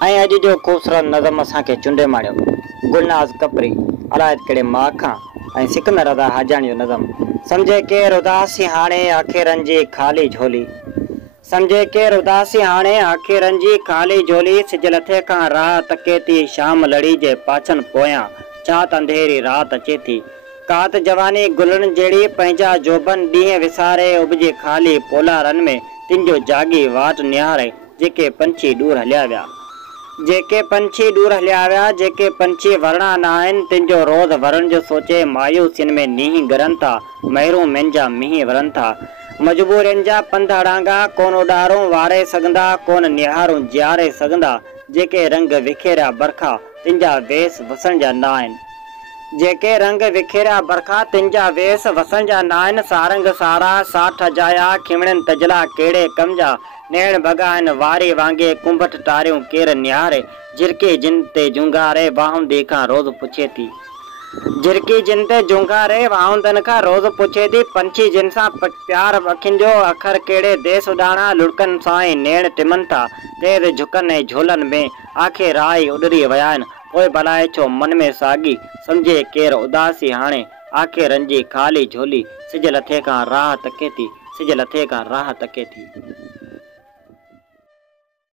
ऐं अॼु जो ख़ूबसूरत नज़म असांखे चुंडे मारियो गुलनाज़ कपरी अलायत कहिड़े मां खां ऐं सिकंदर रज़ा हाजानी जो नज़म। सम्झे केरु उदासी हाणे आखिरनि जी खाली झोली, सम्झे केरु उदासी हाणे आखिरनि जी खाली झोली। सिज लथे खां राह तके थी शाम लड़ी जे पाछनि पोयां चात अंधेरी रात अचे थी। कात जवानी गुलनि जहिड़ी पंहिंजा जोबन ॾींहं विसारे उबजे खाली पोलारनि में तिन जो जागी वाट निहारे जेके पंछी दूर हलिया विया, जेके पंछी दूर हलिया विया, जेके पंछी वरणा न आहिनि तिन जो रोज़ वरण जो सोचे मायूसियुनि में नींहं गरनि था, महिरूमनि जा मींहं वरनि था। मजबूरियुनि जा पंध अड़ांगा कोन उॾारूं वारे सघंदा, कोन निहारूं जियारे सघंदा। जेके रंग विखेरिया बरखा तिन जा वेस वसण जा न आहिनि, जेके रंग विखेरिया बरखा तिन जा वेस वसण जा न आहिनि। सारंग सारा साठ जाया खिमड़नि तजला कहिड़े कम जा, नैण भॻा आहिनि वारी वांगे कुंभट टारियूं केरु निहारे। झिरकी जिन ते झुंगारे वाहुंदी खां रोज़ पुछे थी, झिरकी जिन ते झुंगारे वाहुंदनि खां रोज़ पुछे थी। पंछी जिन सां प्यार अखियुनि जो अखर कहिड़े देस उॾाणा, लुड़कनि सां ई नेण टिमनि था तेज़ झुकनि ऐं झोलनि में आख़िर राही उॾरी विया आहिनि। पोइ भलाए छो मन में साॻी सम्झे केरु उदासी हाणे आखिरनि जी खाली झोली। सिज लथे खां राह तके थी, सिज लथे खां राह तके थी।